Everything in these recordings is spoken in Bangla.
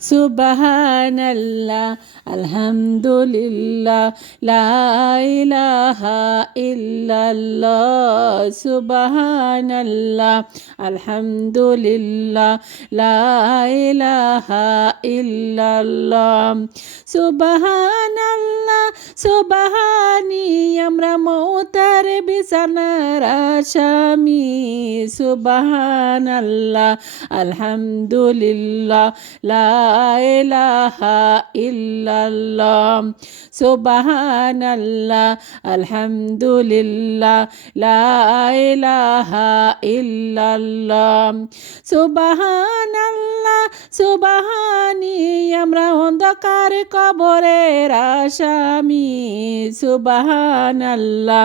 সুবহানাল্লাহ আলহামদুলিল্লাহ লা ইলাহা ইল্লাল্লাহ সুবহানাল্লাহ আলহামদুলিল্লাহ লা ইলাহা ইল্লাল্লাহ সুবহানাল্লাহ সুবহানি আমরা মৌতার বিছানার আসামি সুবহানাল্লাহ আলহামদুলিল্লাহ লা ইলাহা ইল্লাল্লাহ সুবহানাল্লাহ আলহামদুলিল্লাহ লা ইলাহা ইল্লাল্লাহ সুবহানাল্লাহ সুবহানি আমরা অন্ধকার কবরের আসামি সুবহানাল্লাহ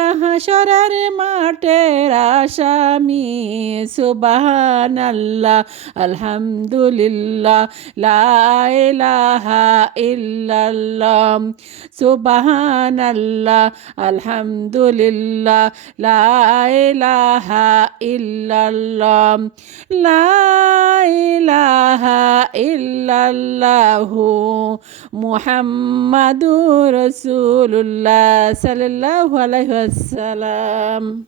হাসরের মাঠের আসামি, সুবহানাল্লাহ, আলহামদুলিল্লাহ, লা ইলাহা ইল্লাল্লাহ, সুবহানাল্লাহ, আলহামদুলিল্লাহ, লা ইলাহা ইল্লাল্লাহ, লা ইলাহা ইল্লাল্লাহু মুহাম্মাদুর রাসূলুল্লাহ সাল্লাল্লাহু আলাইহি ওয়াসাল্লাম। wassalam